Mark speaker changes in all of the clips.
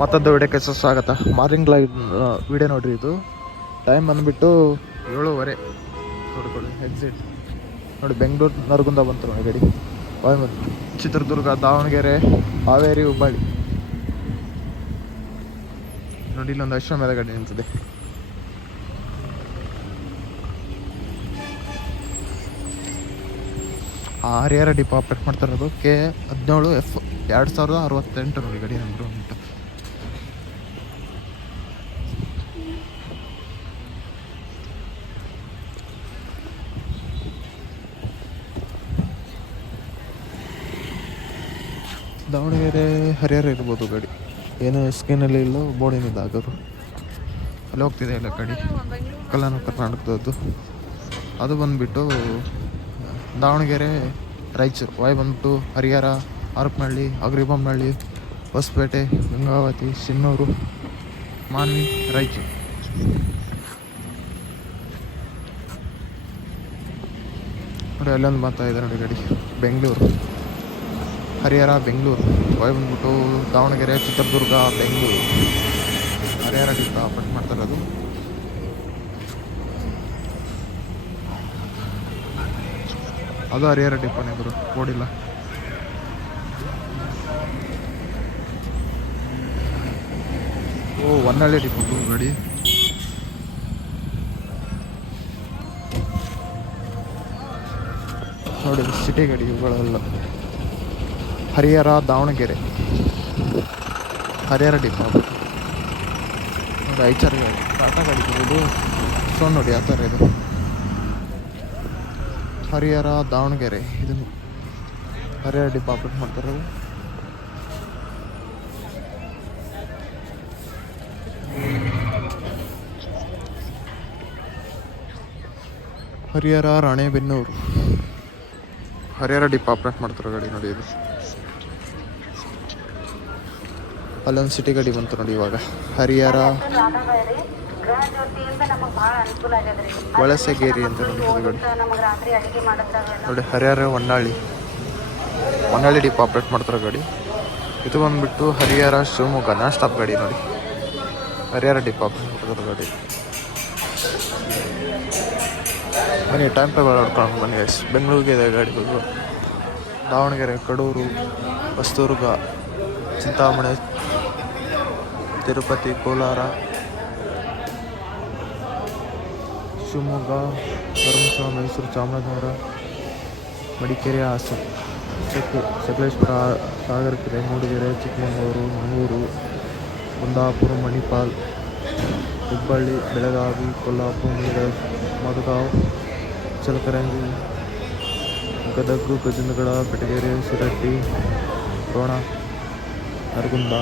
Speaker 1: ಮತ್ತೊಂದು ವಿಡಿಯೋಕ್ಕೆ ಸ್ವಾಗತ morning live video ನೋಡ್ರಿ ಇದು. ಟೈಮ್ ಬಂದುಬಿಟ್ಟು ಏಳುವರೆ. ನೋಡ್ಕೊಳ್ಳಿ ಎಕ್ಸಿಟ್ ನೋಡಿ, ಬೆಂಗಳೂರು ನರಗುಂದ ಬಂತು ನೋಡಿ, ಗಾಡಿ. ಚಿತ್ರದುರ್ಗ, ದಾವಣಗೆರೆ, ಹಾವೇರಿ, ಹುಬ್ಬಳ್ಳಿ. ನೋಡಿ, ಇಲ್ಲೊಂದು ಅಶ್ವಮೇಧ ಗಾಡಿ ನಿಂತಿದೆ. ಹರಿಹರ ಡಿಪೋ ಆಪ್ರೇಟ್ ಮಾಡ್ತಾ ಇರೋದು ಕೆ ಹದಿನೇಳು ಎಫ್ ಎರಡು ಸಾವಿರದ ಅರವತ್ತೆಂಟು ನೋಡಿ, ಗಡಿ ನಂಬರು ಉಂಟು ದಾವಣಗೆರೆ ಹರಿಹರ ಇರ್ಬೋದು ಗಾಡಿ. ಏನು ಸ್ಕ್ರೀನಲ್ಲಿ ಇಲ್ಲೋ ಬೋರ್ಡಿನಿಂದ ಆಗೋರು ಅಲ್ಲಿ ಹೋಗ್ತಿದೆ ಎಲ್ಲ ಗಾಡಿ ಕಲ್ಯಾಣ ಕರ್ನಾಟಕದದ್ದು. ಅದು ಬಂದುಬಿಟ್ಟು, ದಾವಣಗೆರೆ, ರಾಯಚೂರು. ವಾಯ್ ಬಂದ್ಬಿಟ್ಟು ಹರಿಹರ ಹರಪನಹಳ್ಳಿ ಅಗ್ರಿಬೊಮ್ಮನಹಳ್ಳಿ ಹೊಸಪೇಟೆ, ಗಂಗಾವತಿ ಸಿನ್ನೂರು ಮಾನ್ವಿ, ರಾಯಚೂರು. ನೋಡಿ, ಅಲ್ಲೊಂದು ಇದೆ ನೋಡಿ ಗಾಡಿ. ಬೆಂಗಳೂರು. ಹರಿಹರ, ಬೆಂಗಳೂರು. ಹೊಯ್ ಬಂದ್ಬಿಟ್ಟು ದಾವಣಗೆರೆ, ಚಿತ್ರದುರ್ಗ, ಬೆಂಗಳೂರು. ಹರಿಹರ ಪಟ್ ಮಾಡ್ತಾ ಅದು. ಅದು ಹರಿಹರ ಡಿಪೋನೇ ಗುರು ಓಡಿಲ್ಲ ಓ ಹೊನ್ನಳ್ಳಿ ಡಿಪೋ ಗಾಡಿ. ನೋಡಿ ಸಿಟಿ ಗಾಡಿ ಇವುಗಳೆಲ್ಲ. ಹರಿಹರ, ದಾವಣಗೆರೆ. ಹರಿಹರ ಡಿಪೋ ಒಂದು ಐಚಾರ ಗಾಡಿ ಟಾಟಾ ಗಾಡಿ ಇರೋದು ಸೊ ನೋಡಿ ಯಾವ ಥರ ಇದು. ಹರಿಹರ, ದಾವಣಗೆರೆ. ಇದು ಹರಿಹರ ಡಿಪೋ ಆಪ್ರೇಟ್ ಮಾಡ್ತಾರೆ ಹರಿಹರ, ರಾಣೆಬೆನ್ನೂರು. ಹರಿಹರ ಡಿಪಾರ್ಟ್ಮೆಂಟ್ ಮಾಡ್ತಾರೆ ಗಾಡಿ ನೋಡಿ ಇದು. ಅಲ್ಲೊಂದು ಸಿಟಿ ಗಾಡಿ ಬಂತು ನೋಡಿ ಇವಾಗ. ಹರಿಹರ, ವಲಸೆಗೇರಿ ಅಂತ ನೋಡಿ ಗಾಡಿ. ನೋಡಿ ಹರಿಹರ ಹೊನ್ನಾಳಿ. ಹೊನ್ನಾಳಿ ಡಿಪೋ ಆಪ್ರೇಟ್ ಮಾಡ್ತಾರೆ ಗಾಡಿ. ಇದು ಬಂದ್ಬಿಟ್ಟು ಹರಿಹರ ಶಿವಮೊಗ್ಗ ನಾನ್ ಸ್ಟಾಪ್ ಗಾಡಿ ನೋಡಿ. ಹರಿಹರ ಡಿಪೋ ಆಪ್ರೇಟ್ ಮಾಡ್ತಾರೆ ಗಾಡಿ. ಬನ್ನಿ ಟೈಮ್ ಟೇಬಲ್ ನೋಡ್ಕೊಂಡು ಬನ್ನಿ ಎಸ್ ಬೆಂಗಳೂರಿಗೆ ಇದೆ ಗಾಡಿಗಳು ದಾವಣಗೆರೆ, ಕಡೂರು ಹೊಸದುರ್ಗ ಚಿಂತಾಮಣಿ ತಿರುಪತಿ, ಕೋಲಾರ, ಶಿವಮೊಗ್ಗ, ಧರ್ಮಸ್ಥಳ, ಮೈಸೂರು, ಚಾಮರಾಜನಗರ, ಮಡಿಕೇರಿ, ಹಾಸನ. ಸಕ ಸಕಲೇಶ್ವರ ಸಾಗರಕೆರೆ, ಮೂಡಿಗೆರೆ, ಚಿಕ್ಕಮಗಳೂರು, ಮಂಗಳೂರು, ಕುಂದಾಪುರ, ಮಣಿಪಾಲ್, ಹುಬ್ಬಳ್ಳಿ, ಬೆಳಗಾವಿ, ಕೊಲ್ಲಾಪುರ ಮೀರಜ್ ಮಡಗಾವ್ ಚಲಕರಂಗಿ ಗದಗ, ಗಜನಗಡ ಬೆಟಗೇರಿ ಸಿರಟ್ಟಿ ರೋಣ ನರಗುಂದ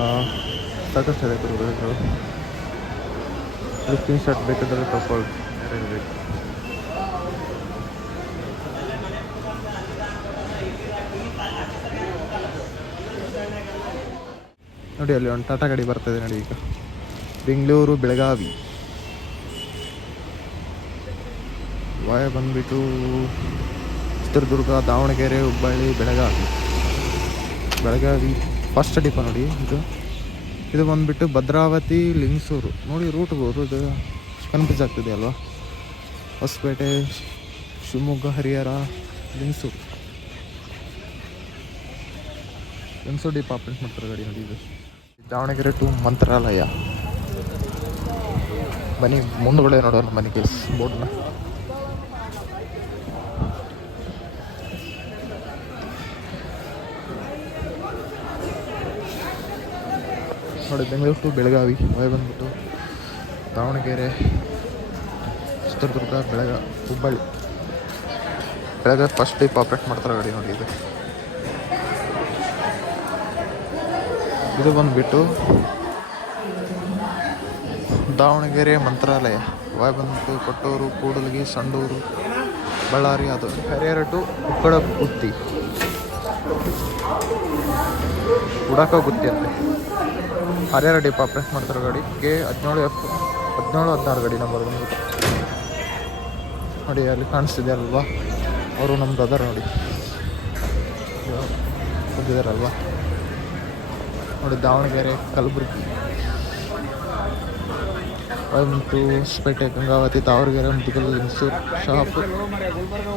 Speaker 1: ಸಾಕಷ್ಟು ಇದೆ ಗುರುಗಳು ಸ್ಕ್ರೀನ್ ಶಾಟ್ ಬೇಕಾದ್ರೆ ತಗೊಳ್ಳಿ ನೋಡಿ, ಅಲ್ಲಿ ಒಂದು ಟಾಟಾ ಗಾಡಿ ಬರ್ತದೆ ನೋಡಿ ಈಗ. ಬೆಂಗಳೂರು, ಬೆಳಗಾವಿ. ವಾಯ ಬಂದ್ಬಿಟ್ಟು ಚಿತ್ರದುರ್ಗ, ದಾವಣಗೆರೆ, ಹುಬ್ಬಳ್ಳಿ, ಬೆಳಗಾವಿ. ಬೆಳಗಾವಿ ಫಸ್ಟ್ ಡಿಪ ನೋಡಿ ಇದು. ಇದು ಬಂದ್ಬಿಟ್ಟು ಭದ್ರಾವತಿ, ಲಿಂಗಸೂರು. ನೋಡಿ ರೂಟ್ ಇದು. ಕನ್ಫ್ಯೂಸ್ ಆಗ್ತಿದೆ ಅಲ್ವಾ? ಹೊಸಪೇಟೆ, ಶಿವಮೊಗ್ಗ, ಹರಿಹರ, ಲಿಂಗಸೂರು. ಲಿಂಗಸೂರು ಡಿಪಾರ್ಟ್ಮೆಂಟ್ ಮಾಡ್ತಾರೆ ಗಾಡಿ ನೋಡಿ ಇದು ದಾವಣಗೆರೆ ಟು ಮಂತ್ರಾಲಯ. ಬನ್ನಿ, ಮುಂದುಗಡೆ ನೋಡೋಣ ಮನೆಗೆ ಬೋರ್ಡ್ನ ನೋಡಿ, ಬೆಂಗಳೂರು ಟು ಬೆಳಗಾವಿ ವಾಯ್ ಬಂದ್ಬಿಟ್ಟು ದಾವಣಗೆರೆ, ಚಿತ್ರದುರ್ಗ, ಬೆಳಗ, ಹುಬ್ಬಳ್ಳಿ. ಬೆಳಗ್ಗೆ ಫಸ್ಟ್ ಟೈಪ್ ಆಪ್ರೇಟ್ ಮಾಡ್ತಾರೆ ಗಾಡಿ ನೋಡಿ ಇದು. ಇದು ಬಂದುಬಿಟ್ಟು ದಾವಣಗೆರೆ ಮಂತ್ರಾಲಯ. ವಾಯ್ ಬಂದ್ಬಿಟ್ಟು ಕೊಟ್ಟೂರು, ಕೂಡಲಗಿ, ಸಂಡೂರು, ಬಳ್ಳಾರಿ, ಅದು ಹರಿಹರ ಟು ಉಕ್ಕಡ ಗುತ್ತಿ ಉಡಕ ಗುತ್ತಿ ಅಂತೆ. ಹರಿಹರ ಡಿಪ್ ಪ್ರೆಸ್ ಮಾಡ್ತಾರೆ ಗಾಡಿ. ಕೆ ಹದಿನೇಳು ಎಫ್, ಹದಿನೇಳು ಹದಿನಾರು ಗಾಡಿ ನಂಬರ್ ಬಂದ್ಬಿಟ್ಟು ನೋಡಿ, ಅಲ್ಲಿ ಕಾಣಿಸ್ತಿದೆ ಅಲ್ವಾ? ಅವರು ನಮ್ಮ ಬ್ರದರ್ ನೋಡಿ. ಬಂದಿದ್ದಾರಲ್ವಾ ನೋಡಿ, ದಾವಣಗೆರೆ, ಕಲಬುರಗಿ. ಹೊಸಪೇಟೆ ಗಂಗಾವತಿ, ತಾವರಗೆರೆ, ಮುದುಗಲ್ ಲಿಂಗಸೂರು ಶಹಾಪುರ್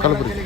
Speaker 1: ಕಲಬುರಗಿ.